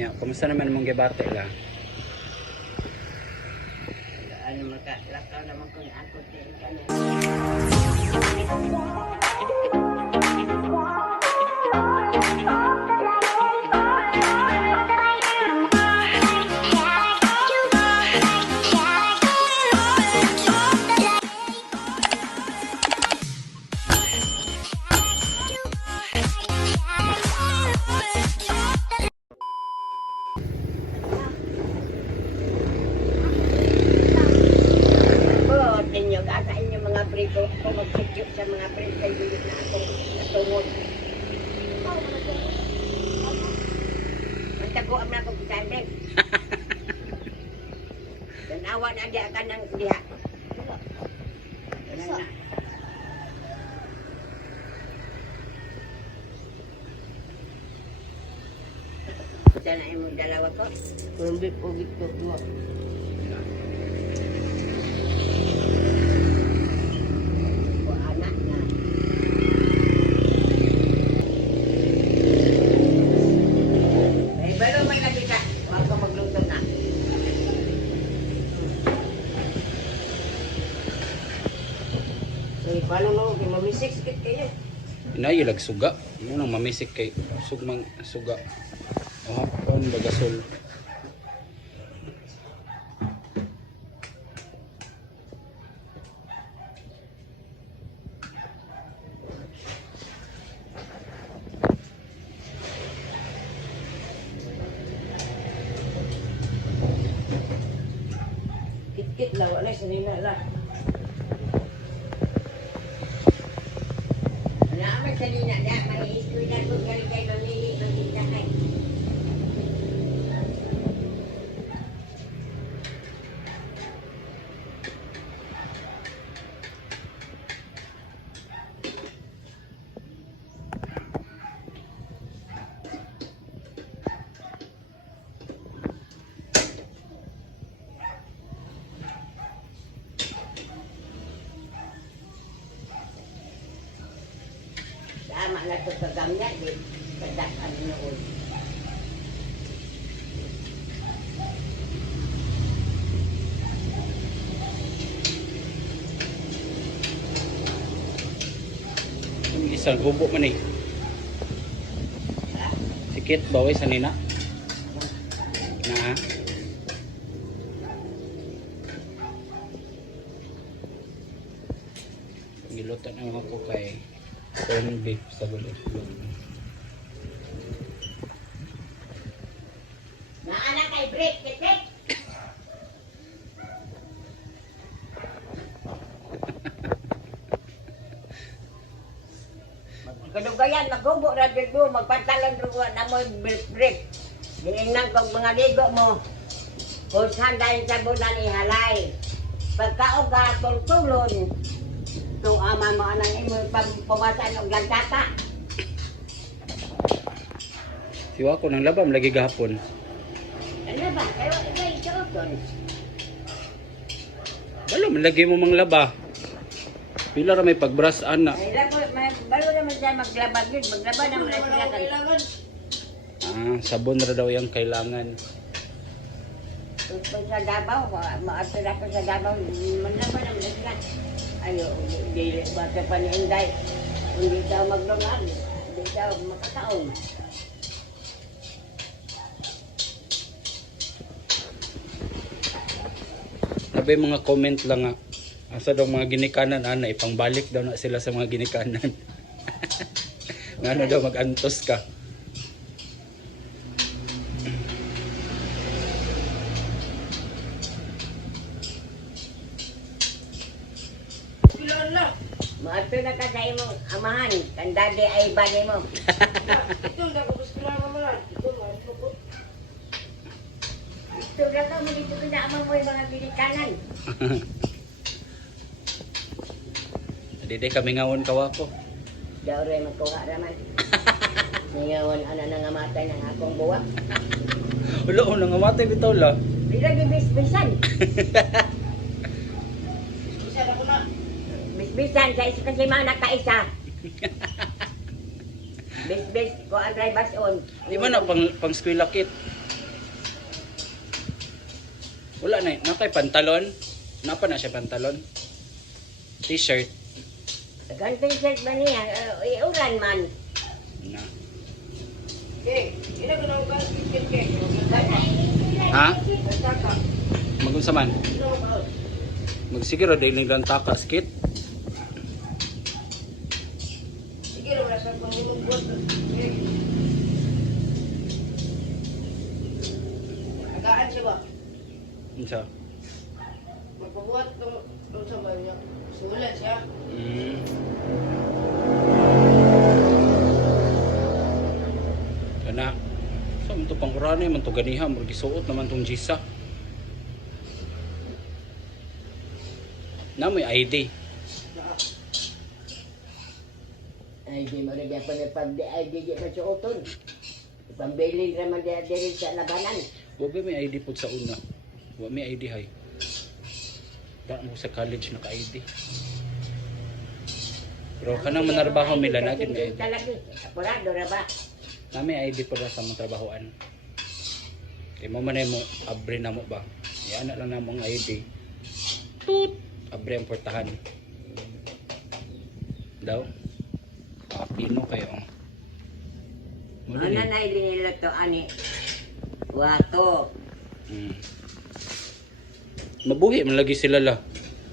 Ya, kumusta naman mong gibarte la? Ano makalakaw naman kung ako din ka na. Ninyo, kakain yung mga brito ko mag-secure sa mga brito kay bilis na akong natungod. Magtaguan na akong pisandeng. Tanawa na diya ka ng diha. Wala na. Sana ay mong dalawa ko. Kumbip o gito mo. Paano mo, mamisik sikit kayo. Inayilag suga. Mo nang mamisik kay sugmang suga. O hapon bagasol. Kit-kit lah, wala sa nila lah. Kanina na, may iskoy na kung galing kayo mamili, mamili kayo. Tama na ito sa gamya, di padakan noon. Isang gubo man eh. Sikit baway sa nina. Na. Gilutan ang ako kay corn beef sa bulot. Naanak kay break, break. Kadugayan, maghubo na dito, magpantalan doon na mo break. Dinignan kong mga ligo mo. Kung saan dahil sa bulan ihalay. Pagkauga, tultulon. Kung ama mo anang imo pumasan og lantata. Siwa ko ng labam lagi gahapon. Ano ba? Kayo ito doon. Balo man lagi mo mang laba. Pila ra may pagbras ana. Ay labo, balo naman siya maglaba gid, maglaba naman sila kan. Sabon ra daw yang kailangan. Kung sa Davao, maato na ko sa Davao, manlaba naman sila. Ayo, dili ba sa paninday. Kung di daw maglungan, di daw makataon. Sabi mga comment lang nga. Asa daw mga ginikanan ana ipangbalik daw na sila sa mga ginikanan. Ngano daw mag-antos ka. Maato na ka sa imong amahan, kandade ay bani mo. Ito na ko gusto lang naman. Ito na ka mo dito na amang mo yung mga binikanan. Dede kami ngawon kawako. Daw rin magkuha raman. Ngayon, ano na nga matay ng akong buwak. Ulo ko nang amatay bitaw la. Bila gibis-bisan. Isa na ko na. Bisbisan sa isa kasi mga nakaisa. Bis-bis ko ang drivers on. Di man na pang skwela kit. Wala na, nakay pantalon. Napa na siya pantalon? T-shirt. Ganting shirt ba niya? Iuran man. Na. Okay, ina ko na ba kitchen cake? Ha? Nagtaka. Magunsa man? Ina ko ba? Magsiguro dahil lang taka skit. Sige ra wala sa pangulong buhat. Agaan siya ba? Unsa? Magpabuhat ng sa ba niya. Sulat siya. Kana. So man to pangurano man to ganiha murag gisuot naman tong jisa. Na may ID. Ay, di mo rin pa na pag ay di pa suoton. Pambilin naman diri sa labanan. Wa ba may ID pud sa una? Wa may ID hay. Da mo sa college naka-ID. Pero kanang manarbaho mila na gid may ID. Talagi, apurado ra ba? Na may ID pud sa mga trabahoan. Kay mo man mo abre na mo ba? Yan na lang namong ID. Tut, abre ang portahan. Daw. Pino kayo. Ano na ilinilo to ani? Wato. Mabuhi man lagi sila la.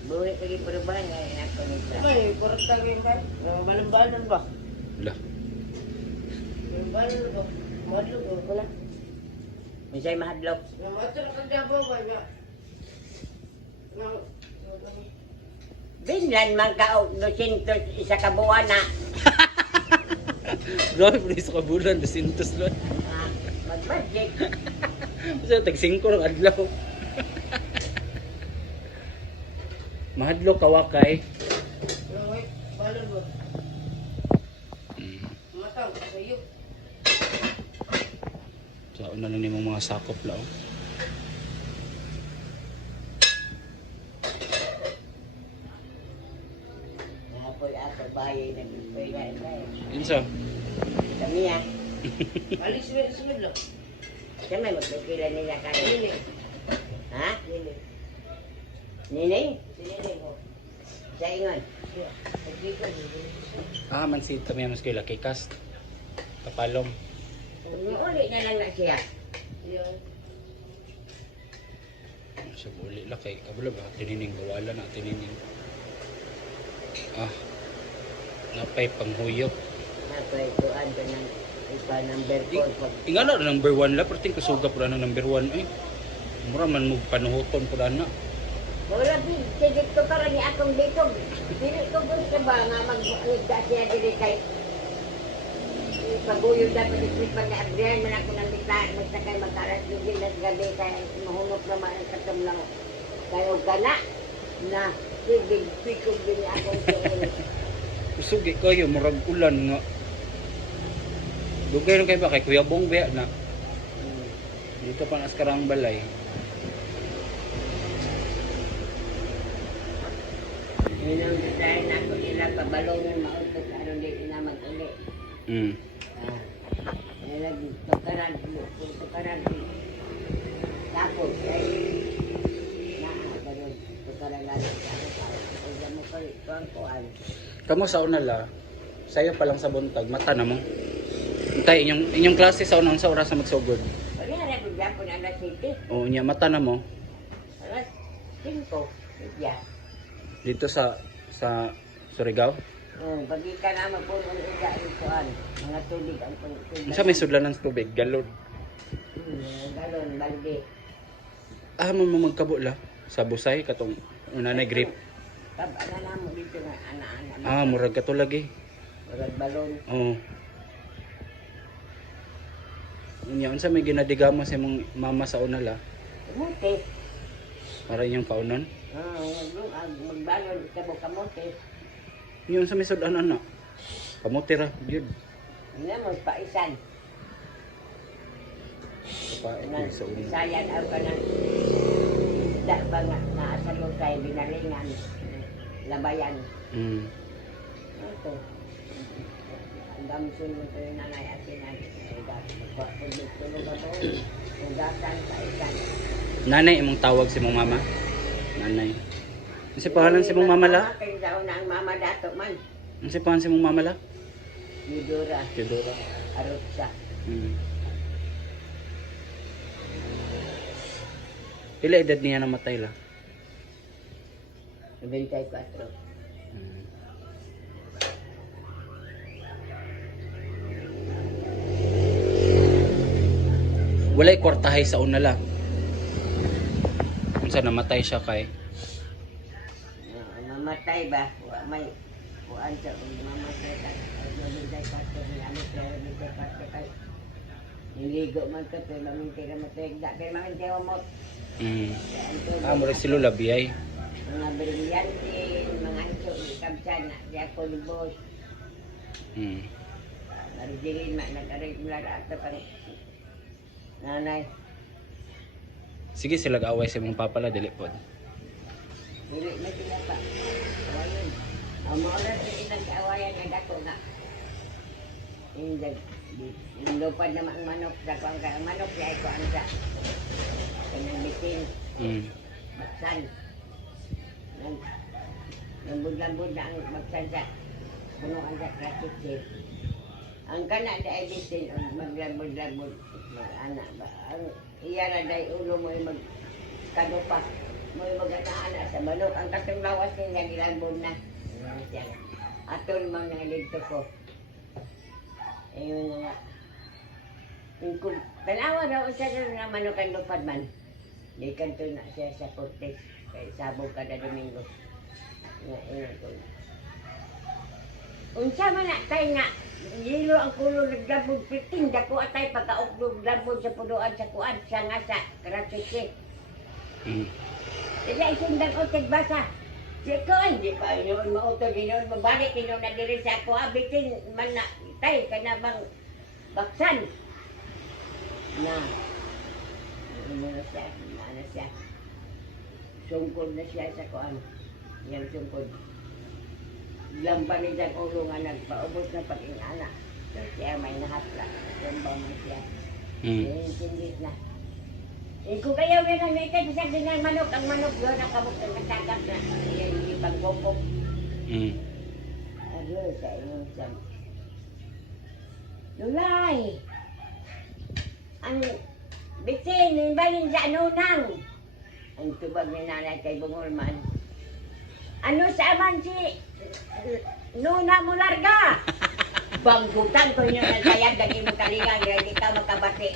Buhi lagi perubahan ngayon ako nito. Ay, korta ko yung ba? Balan-balan ba? La. Balan ba? Madlo ko. Wala. Misay mahadlok. Yung ato na kagdabaw ba niya? Binlan man ka og 200 isa ka buwan na. Grabe po sa kabulan, 200 lang. Mag-budget. Kasi tag-5 lang adlaw. Mahadlo kawakay. Yung white, balan ba? Matang, sayop. Sa una lang nimong mga sakop lang. Apol bayay na pwede. Insa? Kami ya. Alis na sunod lang. Siya may magpipila nila kayo. Nini. Ha? Nini. Nining? Si Nini ko. Sa ingon. Nagbigan. Ah, man si kami mas kayo laki cast. Kapalong. Uli na lang na siya. Yan. Siya uli lang kay kabula ba? Tinining bawala na tinining. Ah. Napay panghuyop. Napay tuan ka ng ipa number 4 pag Ingana na number 1 la, pero tingko suga po na number 1 ay. Mura man mo panuhoton po na. wala din. Sige ko karon ni akong bitog. Dili ko gusto ba nga mag-igda siya dili kay paguyod na pag-isip pag na-abrihan man ako ng bita magsakay magkaras yung bilas gabi kaya mahunok naman ang katamlang kayo ka na sige pikog din akong tuon. Usugi kayo murag ulan nga. Dugay rin kayo ba kay Kuya Bong Bea na. Dito pa nas karang balay. Yun ang design ako nila pabalongan mautok ano di na mag-uli. Lagi tukaran tapos ay ganun tukaran lagi ay mo pa kuan. Kamo sa una la, sayo pa lang sa buntag, mata na mo. Tay inyong klase sa unang sa oras na magsugod. Wala na ko Japon alas 7. O nya mata na mo Alas 5. Yeah. dito sa Surigao. Pagi ka na magpuno ng uga yung kuan. Mga tubig ang tubig. Unsa may sudlan ng tubig, galon. Galon, balde. Ah, mo magkabo la sa busay katong una na grip. Ano na mo dito nga ana-ana. Ah, murag kato lagi. Murag balon. Oo. Unya unsa may ginadigamo sa imong mama sa una la Kamote. para inyong paunon. Magbalon ka mo kamote. Unya unsa may sudan ana? Kamote ra gyud. Ano mo paisan. Pa sa una. Sayan ang kanang isda ba nga naasa mo tayo binalingan. Labayan. Ito. Ang damsun mo ito yung nanay at sinay. Magpapagod tulog ako. Ugasan, paisan. Nanay imong tawag si mong mama? Nanay. Kasi pangalan si mong mama la? Kaya daw na ang mama dato man. Kasi pangalan si mong mama la? Yudora, Teodora. arot siya. Pila edad niya namatay la? 94. Walay kwartahay sa una lang. Kung saan namatay siya kay Mamatay ba? May kuan siya kung mamatay ka. 94 ni ano siya 94 kay. Niligo man ka pero maminti ka matay. Dahil maminti ka mo. mo rin si Lola Biyay. Mga brilyante, mga anso, ikabsan na. Di ako libos. Marjilin, nag-aray mula na ato pang nanay. Sige sila away sa mong papala dili pod. Dili na sila pa. Awayon. Ang mga oras na inag-awayan na dako nga. Yung lupad na ang manok. Dako ang manok ya ko ang sa. Kanyang bitin. Baksan. Lambod-lambod na ang baksan sa. Puno ang sa krasit. Ang kana na ay bitin. Maglambod-lambod. Mag-anak ba? Ang iyara day ulo mo yung magkadupa. Mo yung mag-anak sa manok. Ang katong lawas niya gilambod na. Atol mo na dito ko. Ayun nga. Tanawa daw siya na manok ang lupad man. Di kanto na siya sa Cortes. Kaya sabog kada Domingo. Nga ko. Unsa man na tayo nga. Yelo ang kulo naglabog piting. Dako atay pagka-uklog labog sa punuan sa kuan. Siya nga sa Karatsitsi. Kaya isundang o tigbasa. Siya ko, hindi pa yun mautog yun. Mabalik yun na diri sa ako. Bitin man na tay ka na bang baksan. Na. Ano na siya. Ano siya. Sungkod na siya sa kuan. Yan sungkod. Lampan ni dyan ulo nga nagpaubos na pag-ingana. So siya may nahapla. Lampan mo siya. Sindit na. Kung kayo may nangitay, bisag din ang manok. Ang manok doon ang kabuk ng kasakap na. Yan yung pagkumpok. Ayun, sa inyong siyam. Lulay! Ang bitin, yung balin sa anunang. Ang tubag ni nanay kay Bungulman. Ano sa aman si Nuna mo larga? Banggutan ko yun ang sayag, dagi mo kalingan, hindi ka makabati.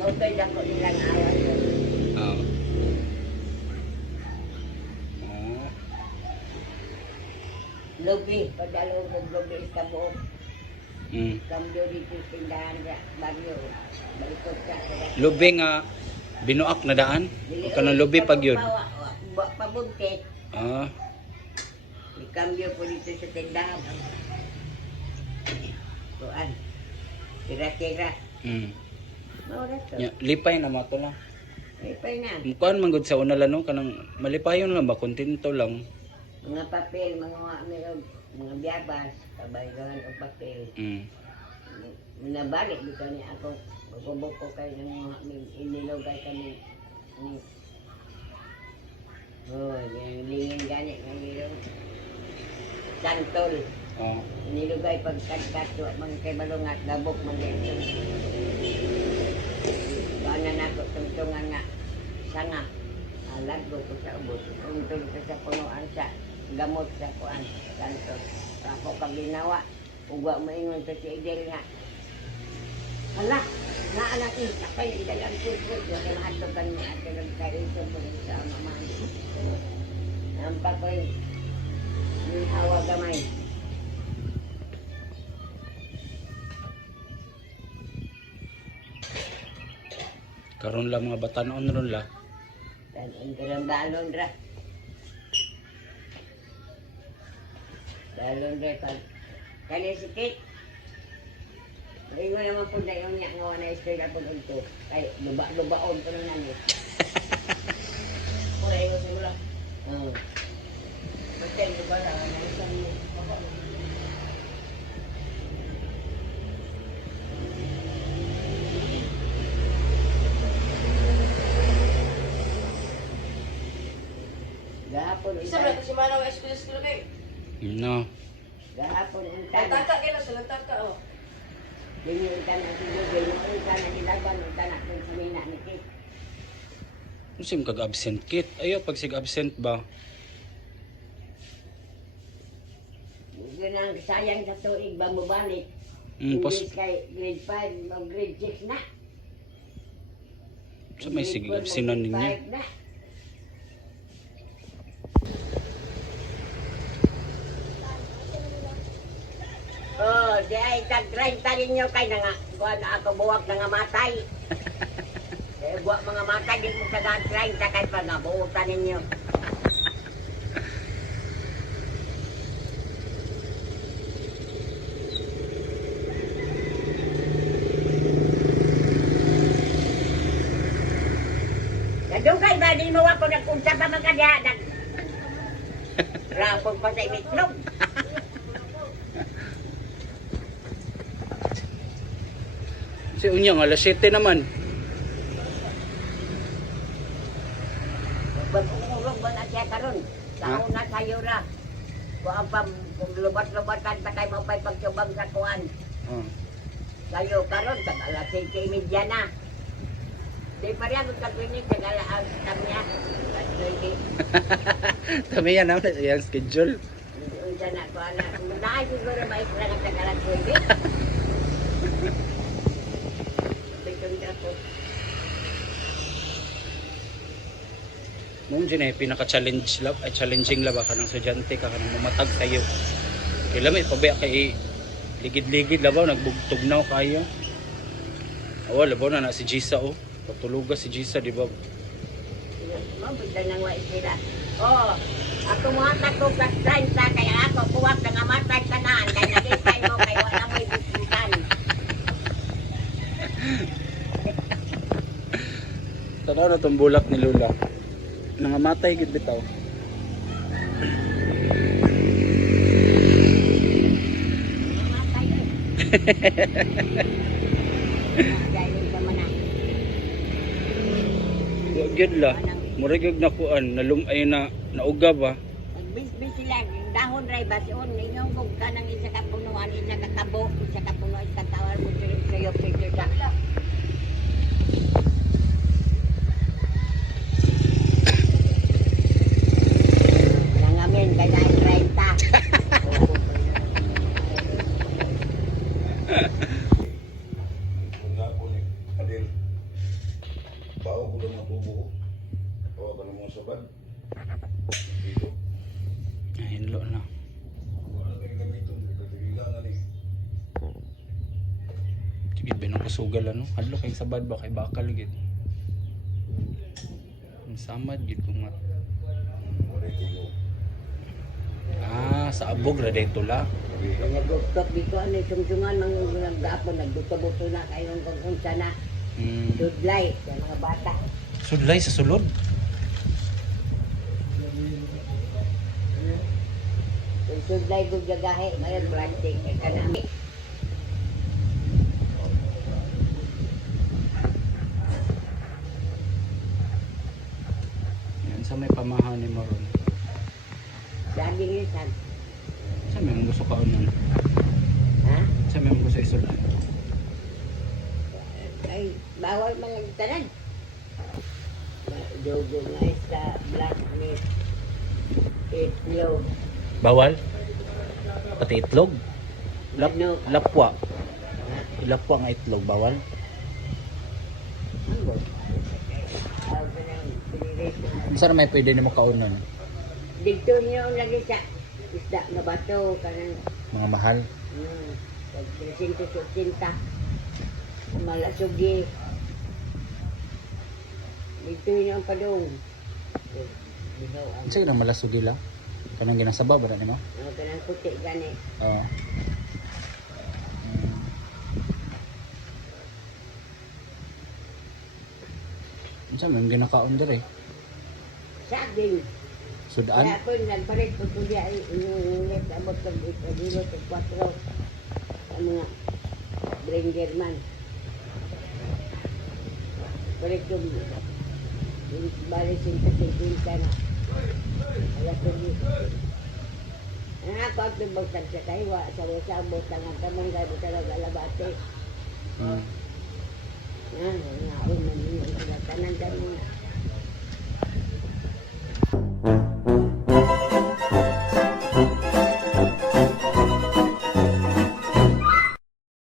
Mukay lang ko nilang ayaw ko. Lubi, padalo mo lubi sa buok. Kambyo dito tindahan sa bagyo. Balikot ka. Lubi nga binuak na daan? O kanang lubi pag yun? Pabuntit. Kambyo po dito sa tindahan. Tuan. Tira-tira. Mauras to. Lipay na mato lang. Lipay na. Kuan man gud sa una lang no kanang malipayon lang ba kontento lang. Mga papel, mga biyabas, kabaygan o papel. Minabalik dito ni ako. Buko kayo ng mga inilogay kami. Yung lingin gani ng santol. Inilugay pagkat-kat, mga kay balungat, gabok, mga ito. Baanan ako, tungtungan nga, sanga. Laggo ko sa ubos. Tungtong ko sa punuan sa gamot sa kuan, santol. Ako kang ginawa, ugwa mo ingon sa si Idel nga. Hala, naanak ni, kapay, idalang sulpot. Yung mahatokan ni ate nagkain sa sa mamahan. Nampak ko yung hawa gamay. Karon lang mga batanon ron la. Dan ang balon ra. Balon ra pag kani sikit. Ingon naman po na yung nga na istorya po ito. Ay, luba-lubaon ko na nani. Pura ingon sa mula. Basta yung luba na, isang ba na eskwela kay? No. Gahapon unta. Nagtaka kayo na sila, nagtaka oh. Dili unta na sila, dili unta na nilagan, unta na kung sa mina ni Kit. Sim kag absent kit. Ayo pag sig absent ba. Yun ang sayang sa tuig ba mo balik. Pos Hindi kay grade 5 o grade 6 na. sa may sig absenan ninyo. Grade 5 na. Oh, di ay tag-grind ninyo kay na nga. Kuha na ako buwag na nga matay. Buwag mga matay, di mo sa grind ta kay pa nga buwag ninyo. Kadugay ba, di mo ako nagpunta pa magkadihanan. Rapog pa sa imitlog. Si unya nga alas 7 naman. Pag-umurog ba na siya karon? Sao na kayo ra. Kuha pa, kung lubat-lubatan pa tayo mapay pagtubang sa kuhan. Oh. Kayo karon, tag alas 5:30 na. Di pa rin ako kagwinig, tag alas kamya. Tama yan naman sa iyang schedule. Hindi siya na kuha na. Naay siguro maistra nga tag alas 20. Bitong ako. Noon din pinaka-challenge lab, ay challenging laba kanang estudyante ka kanang mamatag kayo. Kailan may pabaya kay ligid-ligid labaw nagbugtog na kayo. Awal labaw na si Gisa oh. Patuluga si Gisa di ba? Mabigla nang wa isira. Oh, ako mo hata ko plus 30 kaya ako kuwag na nga matay tanan kay nakita mo kay wala mo ibigyan. Tanaw na tong bulak ni Lula. Nangamatay gid bitaw. Matay. Dahil sa mana. Wa gyud la. Murag gyud nakuan nalumay na nauga ba. Bis sila dahon ray basion ninyong kung kanang isa ka punuan isa ka kabo isa ka puno isa ka tawar mo sayo picture sa. Nangamin kay na 30. Wala po ni Adel. Bao ko lang ang tubo ko. Bawa ka ng mga sabad. Dito. Ayun lo na. Wala na yung gamito. Nagkatigilan ni. Sige binong kasugal ano. Hadlo kay sabad ba kay bakal gid. Ang samad gid ko nga. Wala yung tubo. Ah, sa abog ra dayto la. Naguktok dito ano sungsungan mang nagdapo nagbuto-buto na kayo kung unsa na dudlay sa mga bata. Sudlay sa sulod. Kung dudlay kung gagahe ngayon plastic kay kanami. Yan sa may pamahan ni Maron. Sabi ni San, Sa may gusto ka unan. ha? Sa may gusto isulat. Ay, bawal mga tanan. Jogo nga sa black meat. Itlog. Bawal? Pati itlog? Manok. Lapwa. Lapwa nga itlog, bawal? Ano? Tawag ko ng pinirito. Saan may pwede ni mo kaunan? Dito niyo lagi sa isda na bato kanang Mga mahal. 380 malasugi dito niyo ang padong binaw ang Sige na malasugi lang. Kanang ginasabaw ba na nimo? kanang puti gani Oo. Unsa man ginakaon dire? saging Sudan? kaya ako nagbalik ko tuloy ay inulit abot ng dilo ng 4 ang mga bringer man balik ko balik 150 na alas 2 pagpag butang sa kaywa, sa butang ang kamang gaya butang ang galabate. Hmm. Yan, naon man yun, sila tanan mo na.